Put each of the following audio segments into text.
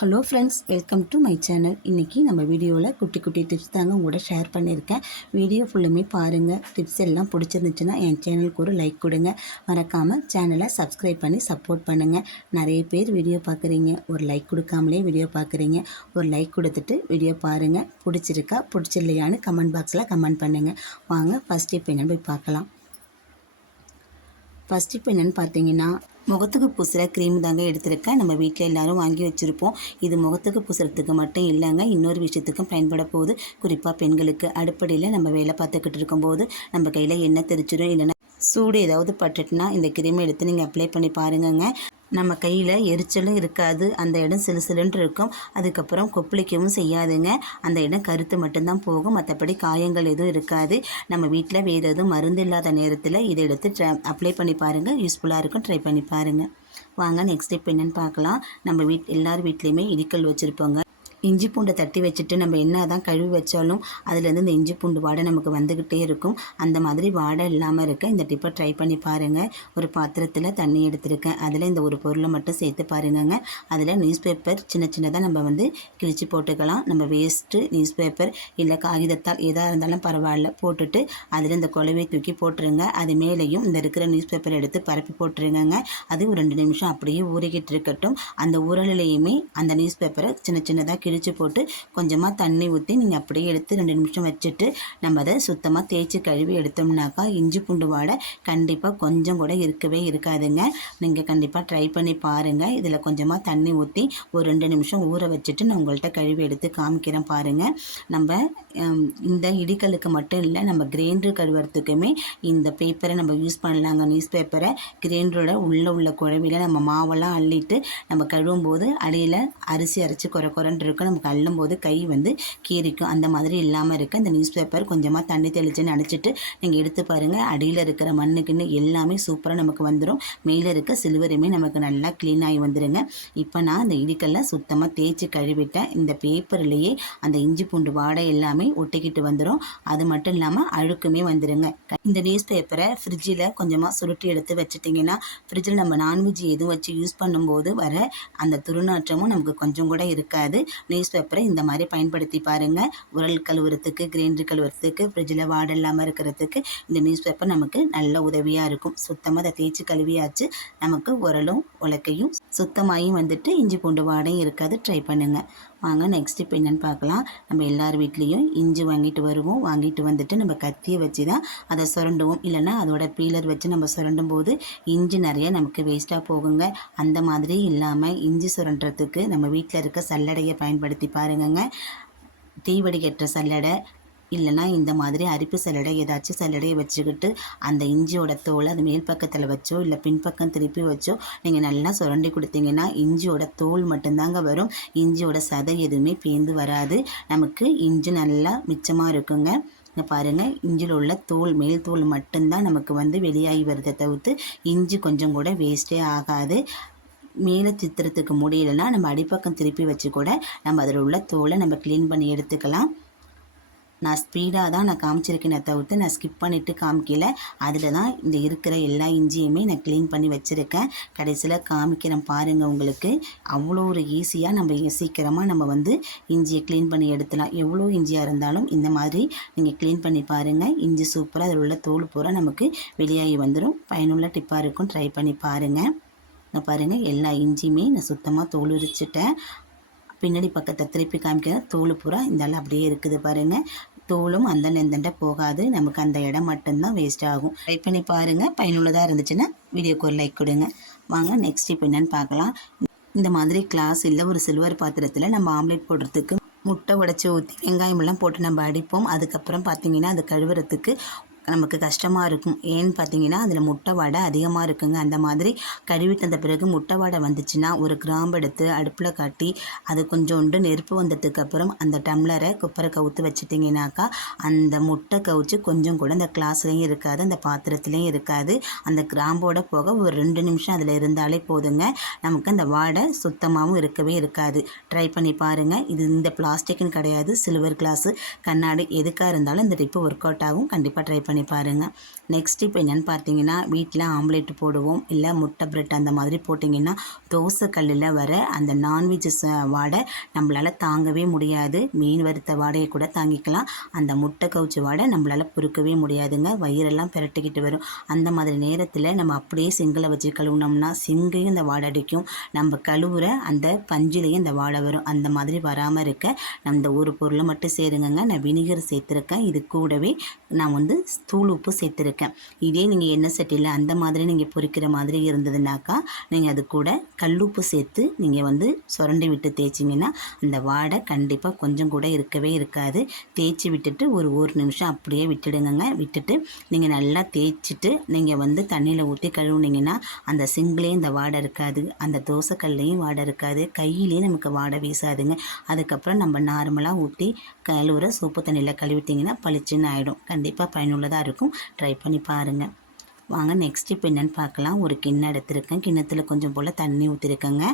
Hello friends, welcome to my channel. இன்றைக்கி நம்ம வீடியோவில் குட்டி குட்டி டிப்ஸ் தாங்க உங்களோட ஷேர் பண்ணியிருக்கேன். வீடியோ ஃபுல்லுமே பாருங்கள். டிப்ஸ் எல்லாம் பிடிச்சிருந்துச்சுன்னா என் சேனலுக்கு ஒரு லைக் கொடுங்க. மறக்காமல் சேனலை சப்ஸ்கிரைப் பண்ணி சப்போர்ட் பண்ணுங்கள். நிறைய பேர் வீடியோ பார்க்குறீங்க, ஒரு லைக் கொடுக்காமலே வீடியோ பார்க்குறீங்க. ஒரு லைக் கொடுத்துட்டு வீடியோ பாருங்கள். பிடிச்சிருக்கா பிடிச்சில்லையான்னு கமெண்ட் பாக்ஸில் கமெண்ட் பண்ணுங்கள். வாங்க ஃபஸ்ட் டிப் என்னன்னு போய் பார்க்கலாம். ஃபஸ்ட் டிப் என்னென்னு பார்த்தீங்கன்னா, முகத்துக்கு பூசுகிற க்ரீம் தாங்க எடுத்திருக்கேன். நம்ம வீட்டில் எல்லோரும் வாங்கி வச்சுருப்போம். இது முகத்துக்கு பூசுறதுக்கு மட்டும் இல்லைங்க, இன்னொரு விஷயத்துக்கும் பயன்பட போகுது. குறிப்பாக பெண்களுக்கு அடுப்படியில் நம்ம வேலை பார்த்துக்கிட்டு இருக்கும்போது நம்ம கையில் எண்ணெய் தெரிச்சிடும், இல்லைன்னா சூடு ஏதாவது பட்டுட்டுனா இந்த க்ரீமை எடுத்து நீங்கள் அப்ளை பண்ணி பாருங்கங்க. நம்ம கையில் எரிச்சலும் இருக்காது, அந்த இடம் சிலுசிலுன்னு இருக்கும். அதுக்கப்புறம் கொப்பளிக்கவும் செய்யாதுங்க. அந்த இடம் கருத்து மட்டும்தான் போகும், மற்றபடி காயங்கள் எதுவும் இருக்காது. நம்ம வீட்டில் வேறு எதுவும் மருந்து இல்லாத நேரத்தில் இதை எடுத்து அப்ளை பண்ணி பாருங்கள். யூஸ்ஃபுல்லாக இருக்கும், ட்ரை பண்ணி பாருங்கள். வாங்க நெக்ஸ்ட் ஸ்டெப் என்னென்னு பார்க்கலாம். நம்ம எல்லார் வீட்லேயுமே இடிக்கல் வச்சுருப்போங்க. இஞ்சி பூண்டை தட்டி வச்சுட்டு நம்ம என்ன தான் கழுவி வச்சாலும் அதுலேருந்து இந்த இஞ்சி பூண்டு வாடை நமக்கு வந்துக்கிட்டே இருக்கும். அந்த மாதிரி வாடை இல்லாமல் இருக்க இந்த டிப்பை ட்ரை பண்ணி பாருங்கள். ஒரு பாத்திரத்தில் தண்ணி எடுத்துருக்கேன், அதில் இந்த ஒரு பொருளை மட்டும் சேர்த்து பாருங்கங்க. அதில் நியூஸ் பேப்பர் சின்ன சின்னதாக நம்ம கிழிச்சு போட்டுக்கலாம். நம்ம வேஸ்ட்டு நியூஸ் பேப்பர் இல்லை காகிதத்தால் எதாக இருந்தாலும் பரவாயில்ல போட்டுட்டு அதில் இந்த குழவையை தூக்கி போட்டுருங்க. அது மேலேயும் இந்த இருக்கிற நியூஸ் பேப்பர் எடுத்து பரப்பி போட்டுருங்கங்க. அது ஒரு 2 நிமிஷம் அப்படியே ஊறிக்கிட்டு இருக்கட்டும். அந்த ஊறலையுமே அந்த நியூஸ் பேப்பரை சின்ன சின்னதாக கிழிச்சு போட்டு கொஞ்சமாக தண்ணி ஊற்றி நீங்கள் அப்படியே எடுத்து 2 நிமிஷம் வச்சுட்டு நம்ம அதை சுத்தமாக தேய்ச்சி கழுவி எடுத்தோம்னாக்கா இஞ்சி பூண்டு வாடை கண்டிப்பாக கொஞ்சம் கூட இருக்கவே இருக்காதுங்க. நீங்கள் கண்டிப்பாக ட்ரை பண்ணி பாருங்கள். இதில் கொஞ்சமாக தண்ணி ஊற்றி ஒரு 2 நிமிஷம் ஊற வச்சுட்டு நான் உங்கள்கிட்ட கழுவி எடுத்து காமிக்கிறேன் பாருங்கள். நம்ம இந்த இடிக்கலுக்கு மட்டும் இல்லை, நம்ம கிரைண்டர் கழுவுறதுக்குமே இந்த பேப்பரை நம்ம யூஸ் பண்ணலாங்க. நியூஸ் பேப்பரை கிரைண்டரோட உள்ள குழவியில் நம்ம மாவெல்லாம் அள்ளிட்டு நம்ம கழுவும் போது அடியில் அரிசி அரைச்சி குறைன்னு இருக்கும். நமக்கு அள்ளும் போது கை கீறிக்கும். அந்த மாதிரி இல்லாமல் இருக்க இந்த நியூஸ் பேப்பர் கொஞ்சமாக தண்ணி தெளித்து நினச்சிட்டு நீங்கள் எடுத்து பாருங்கள். அடியில் இருக்கிற மண்ணுக்குன்னு எல்லாமே சூப்பராக நமக்கு வந்துடும். மேலே இருக்க சில்வருமே நமக்கு நல்லா க்ளீன் ஆகி வந்துடுங்க. இப்போ நான் அந்த இடிக்கல்ல சுத்தமாக தேய்ச்சி கழுவிட்டேன். இந்த பேப்பர்லேயே அந்த இஞ்சி பூண்டு வாடை எல்லாமே ஒட்டிக்கிட்டு வந்துடும். அது மட்டும் இல்லாமல் அழுக்குமே வந்துடுங்க. இந்த நியூஸ் பேப்பரை ஃப்ரிட்ஜில் கொஞ்சமாக சுருட்டி எடுத்து வச்சுட்டிங்கன்னா ஃப்ரிட்ஜில் நம்ம நான்வெஜ் எதுவும் வச்சு யூஸ் பண்ணும்போது வர அந்த துர்நாற்றமும் நமக்கு கொஞ்சம் கூட இருக்காது. நியூஸ் பேப்பரை இந்த மாதிரி பயன்படுத்தி பாருங்கள். உரல் கழுவுறதுக்கு, கிரைண்டர் கழுவுறதுக்கு, ஃப்ரிட்ஜில் வாடை இல்லாமல் இருக்கிறதுக்கு இந்த நியூஸ் பேப்பர் நமக்கு நல்ல உதவியாக இருக்கும். சுத்தமாக அதை தேய்ச்சி கழுவியாச்சு. நமக்கு உரலும் உலக்கையும் சுத்தமாயும் இஞ்சி பூண்டு வாடையும் இருக்காது. ட்ரை பண்ணுங்கள். வாங்க நெக்ஸ்ட் இப்போ என்னென்னு பார்க்கலாம். நம்ம எல்லார் வீட்லேயும் இஞ்சி வாங்கிட்டு வருவோம். வாங்கிட்டு வந்துட்டு நம்ம கத்தியை வச்சு தான் அதை சுரண்டுவோம், இல்லைன்னா அதோட பீலர் வச்சு நம்ம சுரண்டும் போது இஞ்சி நிறைய நமக்கு வேஸ்ட்டாக போகுங்க. அந்த மாதிரி இல்லாமல் இஞ்சி சுரண்டுறதுக்கு நம்ம வீட்டில் இருக்க சல்லடையை பயன்படுத்தி பாருங்கங்க. டீ வடிகட்டுற சல்லடை இல்லைனா இந்த மாதிரி அரிப்பு சல்லடை, ஏதாச்சும் சல்லடையை வச்சுக்கிட்டு அந்த இஞ்சியோட தோலை அது மேல் பக்கத்தில் வச்சோ இல்லை பின்பக்கம் திருப்பி வச்சோ நீங்கள் நல்லா சுரண்டி கொடுத்தீங்கன்னா இஞ்சியோட தோல் மட்டும்தாங்க வரும். இஞ்சியோட சதை எதுவுமே பேந்து வராது. நமக்கு இஞ்சி நல்லா மிச்சமாக இருக்குங்க. இங்கே பாருங்கள், இஞ்சியில் உள்ள தோல், மேல் தோல் மட்டும்தான் நமக்கு வெளியாகி வருதை தவிர்த்து இஞ்சி கொஞ்சம் கூட வேஸ்ட்டே ஆகாது. மேலே சித்திரத்துக்கு முடியலைன்னா நம்ம அடிப்பக்கம் திருப்பி வச்சு கூட நம்ம அதில் உள்ள தோலை நம்ம க்ளீன் பண்ணி எடுத்துக்கலாம். நான் ஸ்பீடாக தான் நான் காமிச்சிருக்கேனே தவிர்த்து நான் ஸ்கிப் பண்ணிவிட்டு காமிக்கல. அதில் தான் இந்த இருக்கிற எல்லா இஞ்சியுமே நான் க்ளீன் பண்ணி வச்சுருக்கேன். கடைசியில் காமிக்கிறேன் பாருங்கள். உங்களுக்கு அவ்வளோ ஒரு ஈஸியாக நம்ம சீக்கிரமாக நம்ம இஞ்சியை க்ளீன் பண்ணி எடுத்துலாம். எவ்வளோ இஞ்சியாக இருந்தாலும் இந்த மாதிரி நீங்கள் க்ளீன் பண்ணி பாருங்கள். இஞ்சி சூப்பராக அதில் உள்ள தோல் பூரா நமக்கு வெளியாகி வந்துடும். பயனுள்ள டிப்பாக இருக்கும். ட்ரை பண்ணி பாருங்கள். நான் பாருங்கள், எல்லா இஞ்சியுமே நான் சுத்தமாக தோல் உரிச்சிட்டேன். பின்னாடி பக்கத்தை திருப்பி காமிக்கிறேன். தோல் பூரா இந்தாலும் அப்படியே இருக்குது பாருங்கள். தோலும் அந்தண்ட போகாது. நமக்கு அந்த இடம் மட்டும்தான் வேஸ்ட் ஆகும். ட்ரை பண்ணி பாருங்கள். பயனுள்ளதாக இருந்துச்சுன்னா வீடியோக்கு ஒரு லைக் கொடுங்க. வாங்க நெக்ஸ்ட் இப்போ என்னென்னு பார்க்கலாம். இந்த மாதிரி கிளாஸ் இல்லை ஒரு சில்வர் பாத்திரத்தில் நம்ம ஆம்லேட் போடுறதுக்கு முட்டை உடைச்சி ஊற்றி வெங்காயமெல்லாம் போட்டு நம்ம அடிப்போம். அதுக்கப்புறம் பார்த்திங்கன்னா அது கழுவுறதுக்கு நமக்கு கஷ்டமாக இருக்கும். ஏன்னு பார்த்தீங்கன்னா அதில் முட்டை வாடை அதிகமாக இருக்குங்க. அந்த மாதிரி கழுவி தந்த பிறகு முட்டை வாடை வந்துச்சுன்னா ஒரு கிராம்பு எடுத்து அடுப்பில் காட்டி அது கொஞ்சோண்டு நெருப்பு வந்ததுக்கப்புறம் அந்த டம்ளரை குப்பரை கவுத்து வச்சுட்டிங்கனாக்கா அந்த முட்டை கவுச்சு கொஞ்சம் கூட அந்த கிளாஸ்லேயும் இருக்காது, அந்த பாத்திரத்துலேயும் இருக்காது. அந்த கிராம்போட போக ஒரு 2 நிமிஷம் அதில் இருந்தாலே போதுங்க. நமக்கு அந்த வாடை சுத்தமாகவும் இருக்கவே இருக்காது. ட்ரை பண்ணி பாருங்கள். இது இந்த பிளாஸ்டிக்னு கிடையாது, சில்வர் கிளாஸு, கண்ணாடி எதுக்காக இருந்தாலும் இந்த டிப்பு ஒர்க் அவுட் ஆகும். கண்டிப்பாக ட்ரை பண்ணி பாருங்கள். நெக்ஸ்ட் இப்போ என்னென்னு பார்த்தீங்கன்னா, வீட்டில் ஆம்லேட் போடுவோம், இல்லை முட்டை பிரெட் அந்த மாதிரி போட்டிங்கன்னா தோசை கல்லில் வர அந்த நான்வெஜ் வாடை நம்மளால் தாங்கவே முடியாது. மீன் வறுத்த வாடையை கூட தாங்கிக்கலாம், அந்த முட்டை கவுச்சி வாடை நம்மளால் பொறுக்கவே முடியாதுங்க. வயிறெல்லாம் பிரட்டிக்கிட்டு வரும். அந்த மாதிரி நேரத்தில் நம்ம அப்படியே சிங்கில் வச்சு கழுவுனோம்னா சிங்கையும் இந்த வாடை அடிக்கும், நம்ம கழுவுற அந்த பஞ்சிலையும் இந்த வாடை வரும். அந்த மாதிரி வராமல் இருக்க அந்த ஒரு பொருளை மட்டும் சேருங்கங்க. நான் வினிகர் சேர்த்துருக்கேன், இது கூடவே நான் தூள் உப்பு சேர்த்துருக்கேன். இதே நீங்கள் எண்ணெய் சட்டியில் அந்த மாதிரி நீங்கள் பொரிக்கிற மாதிரி இருந்ததுனாக்கா நீங்கள் அது கூட கல்லுப்பு சேர்த்து நீங்கள் சுரண்டி விட்டு தேய்ச்சிங்கன்னா அந்த வாடை கண்டிப்பாக கொஞ்சம் கூட இருக்கவே இருக்காது. தேய்ச்சி விட்டுட்டு ஒரு நிமிஷம் அப்படியே விட்டுடுங்கங்க. விட்டுட்டு நீங்கள் நல்லா தேய்ச்சிட்டு நீங்கள் தண்ணியில் ஊற்றி கழுவுனீங்கன்னா அந்த சிங்கிலையும் இந்த வாடை இருக்காது, அந்த தோசைக்கல்லையும் வாடை இருக்காது, கையிலேயே நமக்கு வாடை வீசாதுங்க. அதுக்கப்புறம் நம்ம நார்மலாக ஊற்றி கழுவுற சோப்பு தண்ணியில் கழுவிட்டிங்கன்னா பளிச்சுன்னு ஆகிடும். கண்டிப்பாக பயனுள்ளதாக இருக்கும், ட்ரை பண்ணி பாருங்கள். வாங்க நெக்ஸ்ட் இப்போ என்னென்னு பார்க்கலாம். ஒரு கிண்ணம் எடுத்துருக்கேன், கிண்ணத்தில் கொஞ்சம் போல் தண்ணி ஊற்றிருக்கேங்க.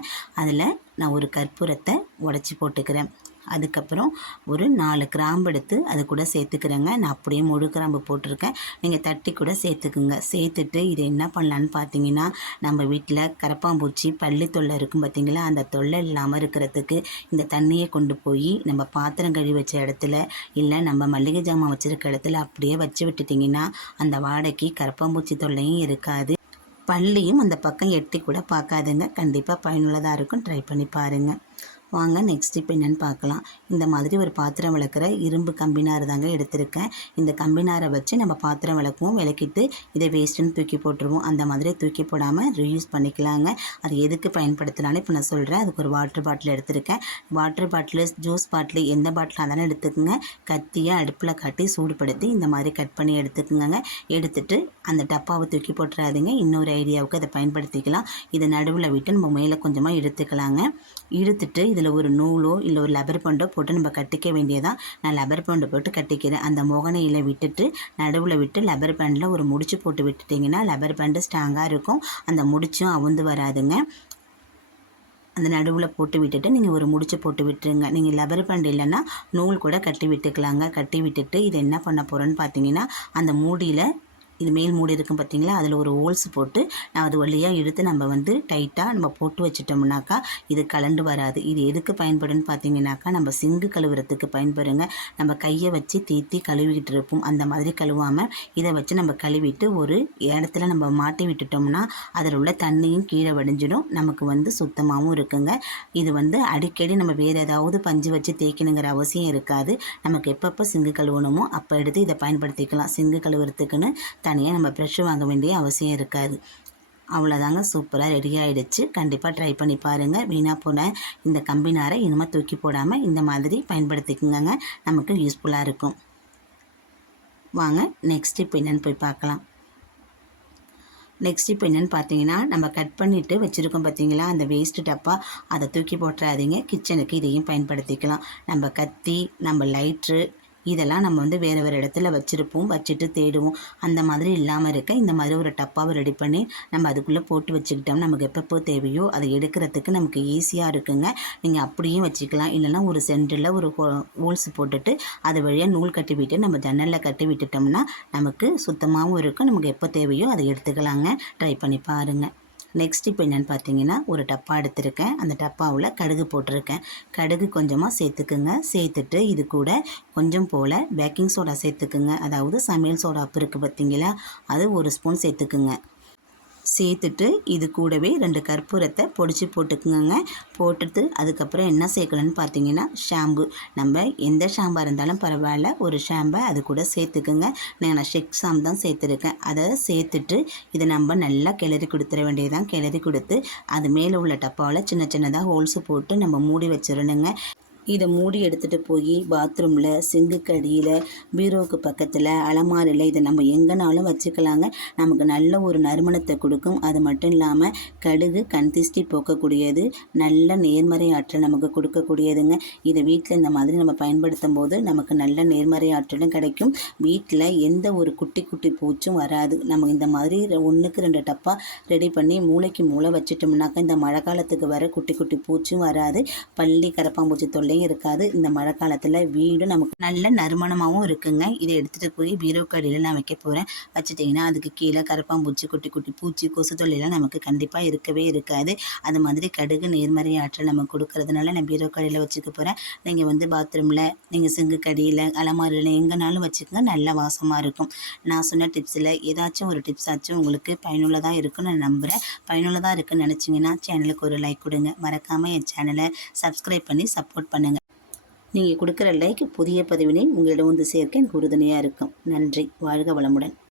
அதில் நான் ஒரு கற்பூரத்தை உடச்சி போட்டுக்கிறேன். அதுக்கப்புறம் ஒரு 4 கிராம்பு எடுத்து அது கூட சேர்த்துக்கிறேங்க. நான் அப்படியே முழு கிராம்பு போட்டிருக்கேன், நீங்கள் தட்டி கூட சேர்த்துக்குங்க. சேர்த்துட்டு இது என்ன பண்ணலான்னு பார்த்தீங்கன்னா, நம்ம வீட்டில் கரப்பாம்பூச்சி பள்ளி தொல்லை இருக்கும் பார்த்தீங்களா, அந்த தொல்லை இல்லாமல் இருக்கிறதுக்கு இந்த தண்ணியை கொண்டு போய் நம்ம பாத்திரம் கழுவி வச்ச இடத்துல இல்லை நம்ம மல்லிகை ஜாமான் வச்சுருக்க இடத்துல அப்படியே வச்சு விட்டுட்டிங்கன்னா அந்த வாடைக்கு கரப்பாம்பூச்சி தொல்லையும் இருக்காது, பள்ளியும் அந்த பக்கம் எட்டி கூட பார்க்காதுங்க. கண்டிப்பாக பயனுள்ளதாக இருக்கும், ட்ரை பண்ணி பாருங்கள். வாங்க நெக்ஸ்ட் இப்போ என்னென்னு பார்க்கலாம். இந்த மாதிரி ஒரு பாத்திரம் விளக்குற இரும்பு கம்பினார் தாங்க எடுத்திருக்கேன். இந்த கம்பினாரை வச்சு நம்ம பாத்திரம் விளக்குவோம், விளக்கிட்டு இதை வேஸ்ட்டுன்னு தூக்கி போட்டுருவோம். அந்த மாதிரி தூக்கி போடாமல் ரீயூஸ் பண்ணிக்கலாங்க. அது எதுக்கு பயன்படுத்தினாலும் இப்போ நான் சொல்கிறேன். அதுக்கு ஒரு வாட்டர் பாட்டில் எடுத்திருக்கேன். வாட்டர் பாட்டில், ஜூஸ் பாட்டில், எந்த பாட்டிலாக இருந்தாலும் எடுத்துக்கோங்க. கத்தியை அடுப்பில் காட்டி சூடுபடுத்தி இந்த மாதிரி கட் பண்ணி எடுத்துக்கோங்க. எடுத்துட்டு அந்த டப்பாவை தூக்கி போட்டுறாதீங்க. இன்னொரு ஐடியாவுக்கு அதை பயன்படுத்திக்கலாம். இதை நடுவில் விட்டு நம்ம மேலே கொஞ்சமாக இழுத்துக்கலாங்க. இழுத்துட்டு இதில் ஒரு நூலோ இல்லை ஒரு லப்பர் பண்டோ போட்டு நம்ம கட்டிக்க வேண்டியதான். நான் லப்பர் பண்டு போட்டு கட்டிக்கிறேன். அந்த முகனையில் விட்டுட்டு நடுவில் விட்டு லப்பர் பேண்டில் ஒரு முடிச்சு போட்டு விட்டுட்டிங்கன்னா லப்பர் பேண்டு ஸ்ட்ராங்காக இருக்கும், அந்த முடிச்சும் அவுந்து வராதுங்க. அந்த நடுவில் போட்டு விட்டுட்டு நீங்கள் ஒரு முடிச்சு போட்டு விட்டுருங்க. நீங்கள் லப்பர் பேண்ட் இல்லைன்னா நூல் கூட கட்டி விட்டுக்கலாங்க. கட்டி விட்டுட்டு இதை என்ன பண்ண போகிறோன்னு பார்த்தீங்கன்னா, அந்த மூடியில் இது மேல் மூடி இருக்கும் பார்த்தீங்களா, அதில் ஒரு ஹோல்ஸ் போட்டு நான் அது வழியாக இழுத்து நம்ம டைட்டாக நம்ம போட்டு வச்சிட்டோம்னாக்கா இது கலண்டு வராது. இது எதுக்கு பயன்படுன்னு பார்த்தீங்கன்னாக்கா, நம்ம சிங்கு கழுவுறதுக்கு பயன்படுங்க. நம்ம கையை வச்சு தேத்தி கழுவிக்கிட்டு இருப்போம், அந்த மாதிரி கழுவாமல் இதை வச்சு நம்ம கழுவிட்டு ஒரு இடத்துல நம்ம மாட்டி விட்டுட்டோம்னா அதில் உள்ள தண்ணியும் கீழே வடிஞ்சிடும், நமக்கு சுத்தமாகவும் இருக்குங்க. இது அடிக்கடி நம்ம வேறு ஏதாவது பஞ்சு வச்சு தேய்க்கணுங்கிற அவசியம் இருக்காது. நமக்கு எப்பப்போ சிங்கு கழுவணுமோ அப்போ எடுத்து இதை பயன்படுத்திக்கலாம். சிங்கு கழுவுறதுக்குன்னு தனியாக நம்ம ப்ரெஷ்ஷு வாங்க வேண்டிய அவசியம் இருக்காது. அவ்வளோதாங்க, சூப்பராக ரெடி ஆகிடுச்சு. கண்டிப்பாக ட்ரை பண்ணி பாருங்கள். வீணாக போன இந்த கம்பி நாரை இனிமேல் தூக்கி போடாமல் இந்த மாதிரி பயன்படுத்திக்கோங்க, நமக்கு யூஸ்ஃபுல்லாக இருக்கும். வாங்க நெக்ஸ்ட் இப்போ என்னென்னு போய் பார்க்கலாம். நெக்ஸ்ட் இப்போ என்னென்னு பார்த்தீங்கன்னா, நம்ம கட் பண்ணிவிட்டு வச்சுருக்கோம் பார்த்தீங்களா அந்த வேஸ்ட்டு டப்பா, அதை தூக்கி போட்டுறாதீங்க. கிச்சனுக்கு இதையும் பயன்படுத்திக்கலாம். நம்ம கத்தி, நம்ம லைட்ரு இதெல்லாம் நம்ம வேறு வேறு இடத்துல வச்சுருப்போம், வச்சுட்டு தேடுவோம். அந்த மாதிரி இல்லாமல் இருக்க இந்த மாதிரி ஒரு டப்பாவை ரெடி பண்ணி நம்ம அதுக்குள்ளே போட்டு வச்சுக்கிட்டோம். நமக்கு எப்பப்போ தேவையோ அதை எடுக்கிறதுக்கு நமக்கு ஈஸியாக இருக்குங்க. நீங்கள் அப்படியும் வச்சுக்கலாம், இல்லைன்னா ஒரு சென்டரில் ஒரு ஹோல்ஸ் போட்டுட்டு அது வழியாக நூல் கட்டி விட்டு நம்ம ஜன்னலில் கட்டி விட்டுட்டோம்னா நமக்கு சுத்தமாகவும் இருக்கும். நமக்கு எப்போ தேவையோ அதை எடுத்துக்கலாங்க. ட்ரை பண்ணி பாருங்கள். நெக்ஸ்ட் இப்போ என்னென்னு பார்த்தீங்கன்னா, ஒரு டப்பா எடுத்திருக்கேன். அந்த டப்பாவில் கடுகு போட்டிருக்கேன். கடுகு கொஞ்சமாக சேர்த்துக்குங்க. சேர்த்துட்டு இது கூட கொஞ்சம் போல் பேக்கிங் சோடா சேர்த்துக்குங்க. அதாவது சமையல் சோடாப்பு இருக்குது பார்த்தீங்களா, அது 1 ஸ்பூன் சேர்த்துக்குங்க. சேர்த்துட்டு இது கூடவே 2 கற்பூரத்தை பொடிச்சு போட்டுக்குங்க. போட்டுட்டு அதுக்கப்புறம் என்ன சேர்க்கணும்னு பார்த்தீங்கன்னா, ஷாம்பு. நம்ம எந்த ஷாம்பாக இருந்தாலும் பரவாயில்ல, ஒரு ஷாம்பை அது கூட சேர்த்துக்குங்க. நான் ஷெக் ஷாம்பு தான் சேர்த்துருக்கேன். அதை சேர்த்துட்டு இதை நம்ம நல்லா கிளறி கொடுத்துட வேண்டியதான். கிளறி கொடுத்து அது மேலே உள்ள டப்பாவில் சின்ன சின்னதாக ஹோல்ஸு போட்டு நம்ம மூடி வச்சிடணுங்க. இதை மூடி எடுத்துகிட்டு போய் பாத்ரூமில், சிங்குக்கு அடியில், பீரோவுக்கு பக்கத்தில், அலமாரியில் இதை நம்ம எங்கேனாலும் வச்சுக்கலாங்க. நமக்கு நல்ல ஒரு நறுமணத்தை கொடுக்கும். அது மட்டும் இல்லாமல் கடுகு கண் திஷ்டி போக்கக்கூடியது, நல்ல நேர்மறை ஆற்றல் நமக்கு கொடுக்கக்கூடியதுங்க. இதை வீட்டில் இந்த மாதிரி நம்ம பயன்படுத்தும் போது நமக்கு நல்ல நேர்மறை ஆற்றலும் கிடைக்கும். வீட்டில் எந்த ஒரு குட்டி குட்டி பூச்சும் வராது. நம்ம இந்த மாதிரி 1க்கு 2 டப்பா ரெடி பண்ணி மூளைக்கு மூளை வச்சுட்டோம்னாக்கா இந்த மழை காலத்துக்கு வர குட்டி குட்டி பூச்சும் வராது, பள்ளி கரப்பாம்பூச்சி தொல்லை வேலையும் இருக்காது. இந்த மழை காலத்தில் வீடும் நமக்கு நல்ல நறுமணமாகவும் இருக்குங்க. இதை எடுத்துகிட்டு போய் பீரோ கடையில் நான் வைக்க போகிறேன். வச்சுட்டிங்கன்னா அதுக்கு கீழே கரப்பாம்பூச்சி, குட்டி குட்டி பூச்சி, கொசு தொல்லைலாம் நமக்கு கண்டிப்பாக இருக்கவே இருக்காது. அது மாதிரி கடுகு நேர்மறை ஆற்றல் நம்ம கொடுக்கறதுனால நான் பீரோ கடையில் வச்சுக்க போகிறேன். நீங்கள் வந்து பாத்ரூமில், நீங்கள் சிங்கு கடியில், அலமாரியில் எங்கேனாலும் வச்சுக்கோங்க. நல்ல வாசமாக இருக்கும். நான் சொன்ன டிப்ஸில் ஏதாச்சும் ஒரு டிப்ஸ் ஆச்சும் உங்களுக்கு பயனுள்ளதாக இருக்குன்னு நான் நம்புகிறேன். பயனுள்ளதாக இருக்குன்னு நினச்சிங்கன்னா சேனலுக்கு ஒரு லைக் கொடுங்க. மறக்காமல் என் சேனலை சப்ஸ்கிரைப் பண்ணி சப்போர்ட் பண்ணுங்கள். நீங்கள் கொடுக்குற லைக் புதிய பதிவினை உங்களிடம் வந்து சேர்க்க எனக்கு உறுதுணையாக இருக்கும். நன்றி. வாழ்க வளமுடன்.